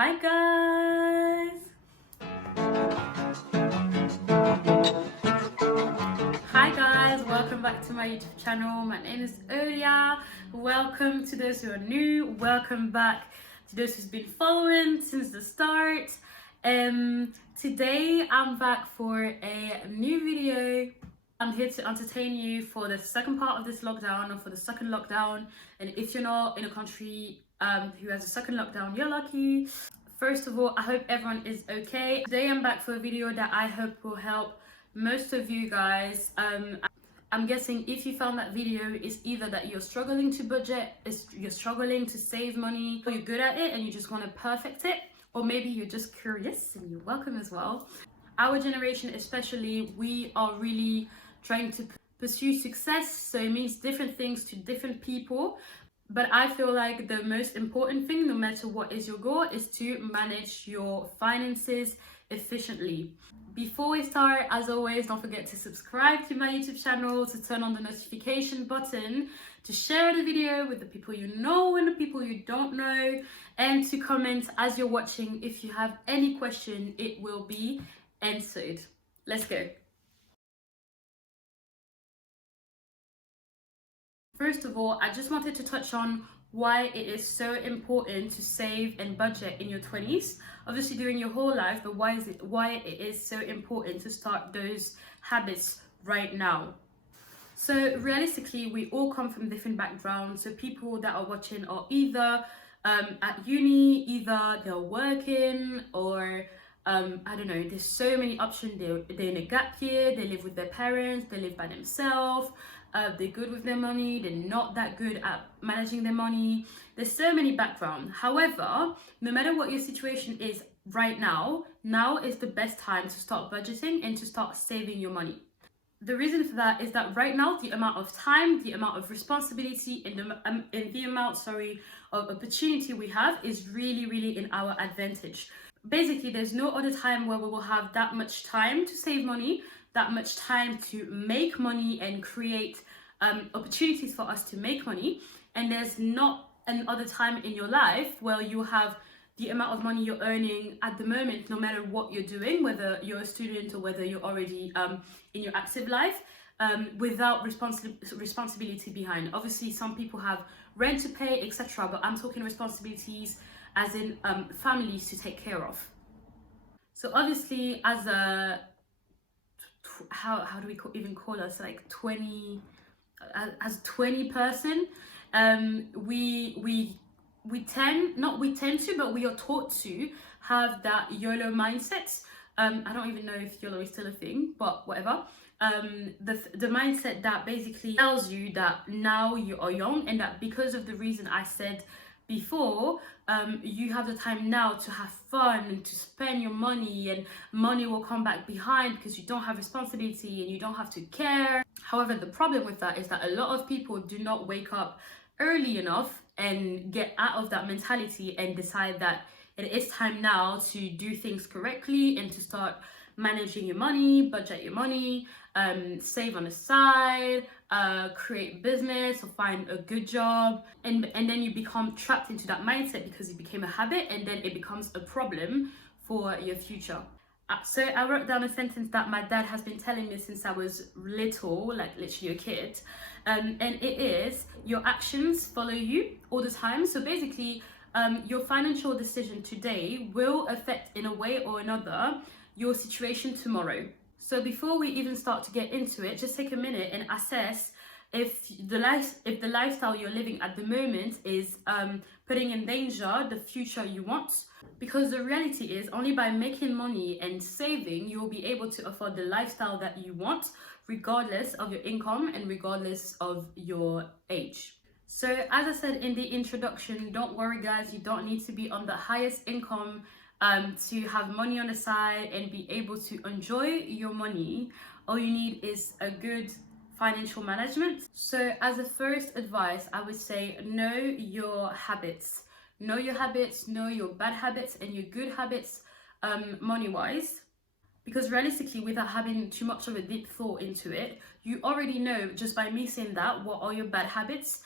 Hi guys! Hi guys, welcome back to my YouTube channel. My name is Olia. Welcome to those who are new. Welcome back to those who's been following since the start. Today I'm back for a new video. I'm here to entertain you for the second part of this lockdown, or for the second lockdown. And if you're not in a country who has a second lockdown, you're lucky. First of all, I hope everyone is okay. Today I'm back for a video that I hope will help most of you guys. I'm guessing if you found that video, it's either that you're struggling to budget, you're struggling to save money, or you're good at it and you just want to perfect it, or maybe you're just curious, and you're welcome as well. Our generation especially, we are really trying to pursue success, so it means different things to different people. But I feel like the most important thing, no matter what is your goal, is to manage your finances efficiently. Before we start, as always, don't forget to subscribe to my YouTube channel, to turn on the notification button, to share the video with the people you know and the people you don't know, and to comment as you're watching. If you have any question, it will be answered. Let's go. First of all, I just wanted to touch on why it is so important to save and budget in your 20s. Obviously during your whole life, but why it is so important to start those habits right now. So realistically, we all come from different backgrounds. So people that are watching are either at uni, either they're working, or I don't know, there's so many options. They're in a gap year, they live with their parents, they live by themselves, they're good with their money, they're not that good at managing their money. There's so many backgrounds. However, no matter what your situation is right now, now is the best time to start budgeting and to start saving your money. The reason for that is that right now, the amount of time, the amount of responsibility, and the amount, of opportunity we have is really, really in our advantage. Basically, there's no other time where we will have that much time to save money, that much time to make money and create opportunities for us to make money. And there's not another time in your life where you have the amount of money you're earning at the moment, no matter what you're doing, whether you're a student or whether you're already in your active life, without responsibility behind. Obviously, some people have rent to pay, etc. But I'm talking responsibilities as in families to take care of. So obviously, as a how do we even call us, like 20, as a 20 person, we tend to, but we are taught to have that YOLO mindset. I don't even know if YOLO is still a thing, but whatever. The mindset that basically tells you that now you are young, and that because of the reason I said before, you have the time now to have fun and to spend your money, and money will come back behind because you don't have responsibility and you don't have to care. However, the problem with that is that a lot of people do not wake up early enough and get out of that mentality and decide that it is time now to do things correctly and to start managing your money, budget your money, save on the side, create business or find a good job, and then you become trapped into that mindset because it became a habit, and then it becomes a problem for your future. So I wrote down a sentence that my dad has been telling me since I was little, like literally a kid, and it is, your actions follow you all the time. So basically, your financial decision today will affect in a way or another your situation tomorrow. So before we even start to get into it, just take a minute and assess if the lifestyle you're living at the moment is putting in danger the future you want. Because the reality is, only by making money and saving, you will be able to afford the lifestyle that you want, regardless of your income and regardless of your age. So as I said in the introduction, don't worry guys, you don't need to be on the highest income to have money on the side and be able to enjoy your money. All you need is a good financial management. So as a first advice, I would say know your habits. Know your habits, know your bad habits and your good habits money-wise. Because realistically, without having too much of a deep thought into it, you already know just by me saying that what are your bad habits.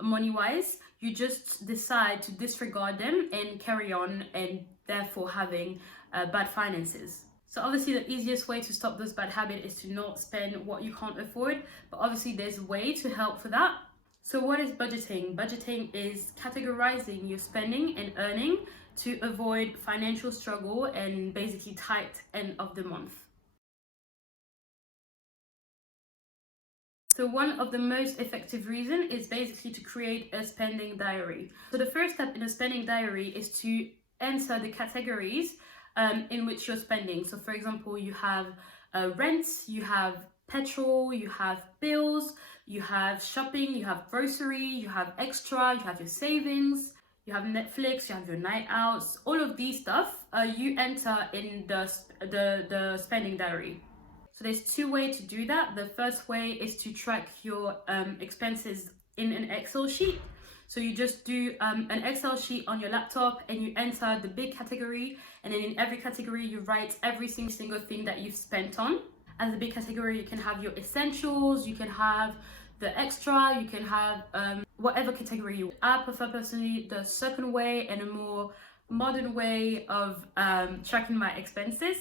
money wise. You just decide to disregard them and carry on, and therefore having bad finances. So obviously the easiest way to stop those bad habits is to not spend what you can't afford, but obviously there's a way to help for that. So what is budgeting? Budgeting is categorizing your spending and earning to avoid financial struggle and basically tight end of the month. So one of the most effective reasons is basically to create a spending diary. So the first step in a spending diary is to enter the categories in which you're spending. So for example, you have rent, you have petrol, you have bills, you have shopping, you have grocery, you have extra, you have your savings, you have Netflix, you have your night outs. All of these stuff you enter in the spending diary. So there's two ways to do that. The first way is to track your expenses in an Excel sheet. So you just do an Excel sheet on your laptop and you enter the big category, and then in every category you write every single thing that you've spent on. As a big category, you can have your essentials, you can have the extra, you can have whatever category you want. I prefer personally the second way and a more modern way of tracking my expenses,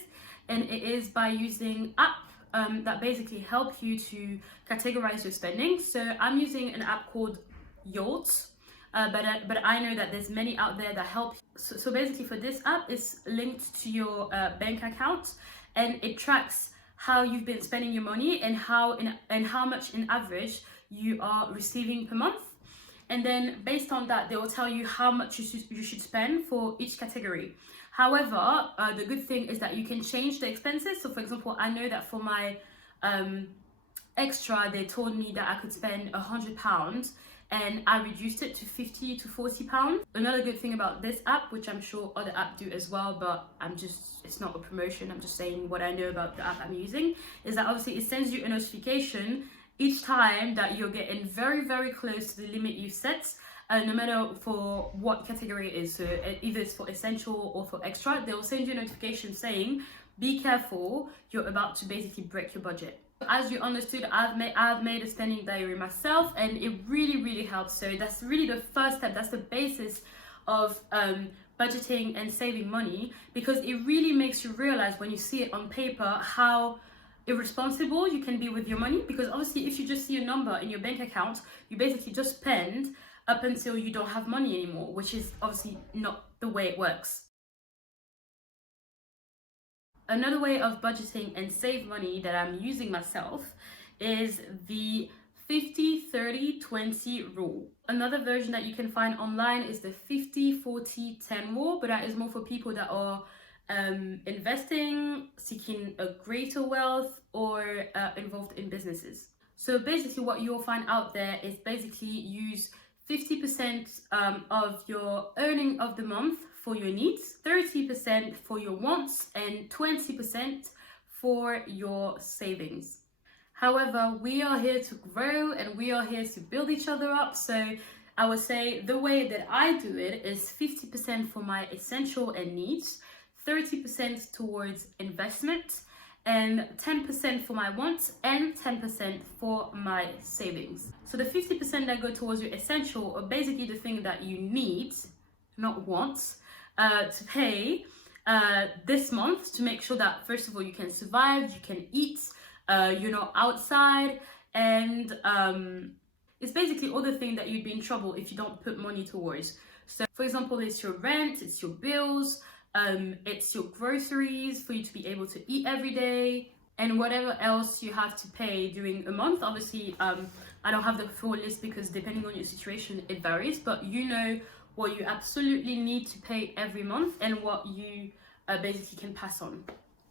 and it is by using apps that basically help you to categorize your spending. So I'm using an app called Yolt, but I know that there's many out there that help. So basically for this app, it's linked to your bank account, and it tracks how you've been spending your money and how much in average you are receiving per month. And then based on that, they will tell you how much you should spend for each category. However, the good thing is that you can change the expenses. So for example, I know that for my extra, they told me that I could spend £100, and I reduced it to £50 to £40. Another good thing about this app, which I'm sure other apps do as well, but it's not a promotion, I'm just saying what I know about the app I'm using, is that obviously it sends you a notification each time that you're getting very, very close to the limit you've set, no matter for what category it is. So either it's for essential or for extra, they will send you a notification saying, be careful, you're about to basically break your budget. As you understood, I've made a spending diary myself, and it really helps. So that's really the first step. That's the basis of budgeting and saving money, because it really makes you realize when you see it on paper how irresponsible you can be with your money. Because obviously if you just see a number in your bank account, you basically just spend up until you don't have money anymore, which is obviously not the way it works. Another way of budgeting and save money that I'm using myself is the 50-30-20 rule. Another version that you can find online is the 50-40-10 rule, but that is more for people that are investing, seeking a greater wealth, or involved in businesses. So basically what you'll find out there is basically use 50% of your earning of the month for your needs, 30% for your wants, and 20% for your savings. However, we are here to grow and we are here to build each other up. So I would say the way that I do it is 50% for my essential and needs, 30% towards investment, and 10% for my wants, and 10% for my savings. So the 50% that go towards your essential are basically the thing that you need, not want, to pay this month to make sure that first of all you can survive, you can eat, you're not outside, and it's basically all the things that you'd be in trouble if you don't put money towards. So for example, it's your rent, it's your bills, it's your groceries for you to be able to eat every day, and whatever else you have to pay during a month. Obviously I don't have the full list because depending on your situation it varies, but you know what you absolutely need to pay every month and what you basically can pass on.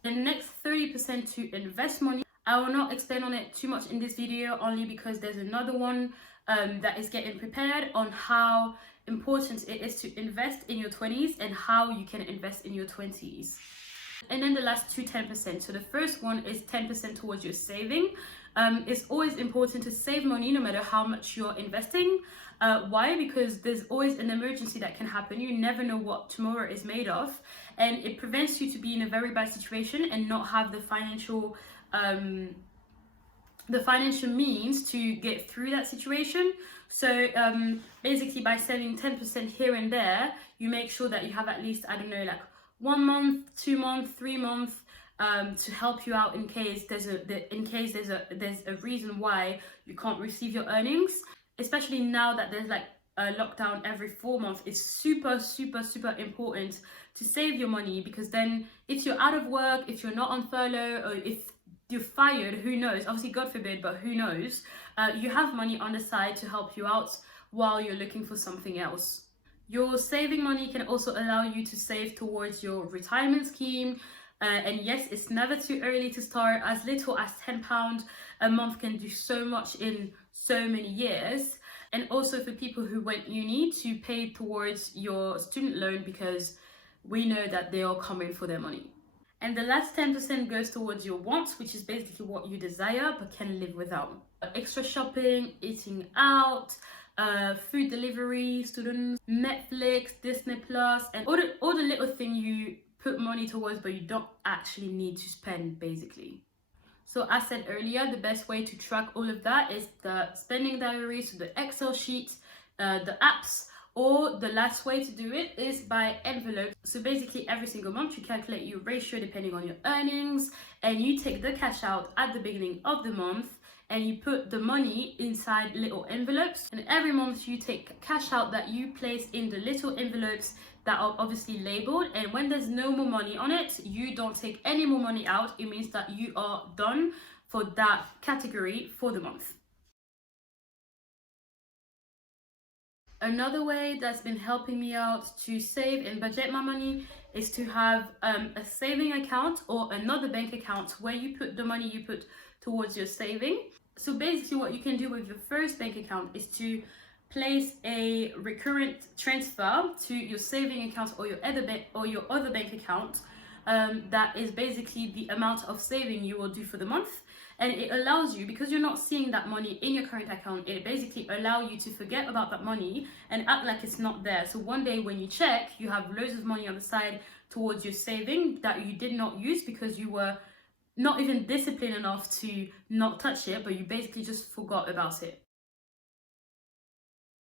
The next 30% to invest money. I will not explain on it too much in this video, only because there's another one that is getting prepared on how important it is to invest in your 20s and how you can invest in your 20s. And then the last two 10%. So the first one is 10% towards your saving. It's always important to save money no matter how much you're investing. Why? Because there's always an emergency that can happen. You never know what tomorrow is made of, and it prevents you to be in a very bad situation and not have the financial the financial means to get through that situation. So basically by saving 10% here and there, you make sure that you have at least, I don't know, like 1 month, 2 months, 3 months, to help you out in case there's a reason why you can't receive your earnings. Especially now that there's like a lockdown every 4 months, it's super important to save your money, because then if you're out of work, if you're not on furlough, or if you're fired, who knows, obviously God forbid, but who knows, you have money on the side to help you out while you're looking for something else. Your saving money can also allow you to save towards your retirement scheme. And yes, it's never too early to start. As little as £10 a month can do so much in so many years. And also for people who went uni, to pay towards your student loan, because we know that they are coming for their money. And the last 10% goes towards your wants, which is basically what you desire but can live without. Extra shopping, eating out, food delivery, students, Netflix, Disney Plus, and all the little thing you put money towards but you don't actually need to spend, basically. So as said earlier, the best way to track all of that is the spending diary, so the Excel sheet, the apps, or the last way to do it is by envelope. So basically every single month you calculate your ratio depending on your earnings, and you take the cash out at the beginning of the month and you put the money inside little envelopes, and every month you take cash out that you place in the little envelopes that are obviously labeled, and when there's no more money on it, you don't take any more money out. It means that you are done for that category for the month. Another way that's been helping me out to save and budget my money is to have a saving account or another bank account where you put the money you put towards your saving. So basically what you can do with your first bank account is to place a recurrent transfer to your saving account or your other bank account, that is basically the amount of saving you will do for the month. And it allows you, because you're not seeing that money in your current account, it basically allows you to forget about that money and act like it's not there. So one day when you check, you have loads of money on the side towards your saving that you did not use because you were not even disciplined enough to not touch it, but you basically just forgot about it.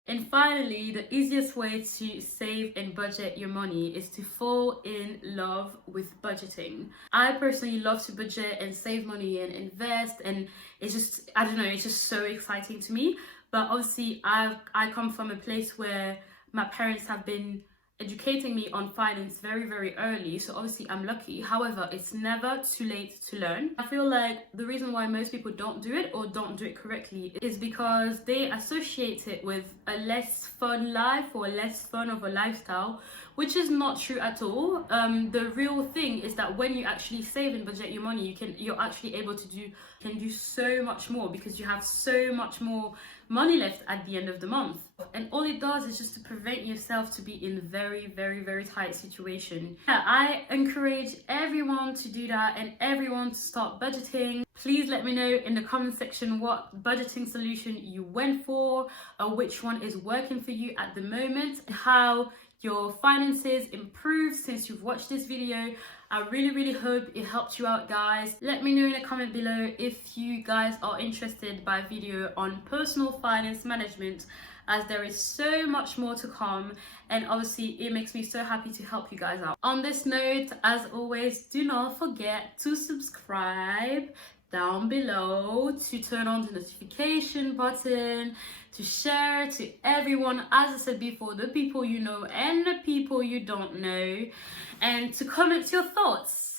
And finally, the easiest way to save and budget your money is to fall in love with budgeting. I personally love to budget and save money and invest, and it's just, I don't know, it's just so exciting to me. But obviously I come from a place where my parents have been educating me on finance very early, so obviously I'm lucky. However, it's never too late to learn. I feel like the reason why most people don't do it or don't do it correctly is because they associate it with a less fun life or less fun of a lifestyle, which is not true at all. The real thing is that when you actually save and budget your money, you're actually able to do so much more, because you have so much more money left at the end of the month. And all it does is just to prevent yourself to be in very tight situation. Yeah, I encourage everyone to do that and everyone to start budgeting. Please let me know in the comment section what budgeting solution you went for, or which one is working for you at the moment, how your finances improved since you've watched this video. I really hope it helped you out, guys. Let me know in a comment below if you guys are interested by a video on personal finance management, as there is so much more to come, and obviously it makes me so happy to help you guys out. On this note, as always, do not forget to subscribe down below, to turn on the notification button, to share to everyone, as I said before, the people you know and the people you don't know, and to comment your thoughts.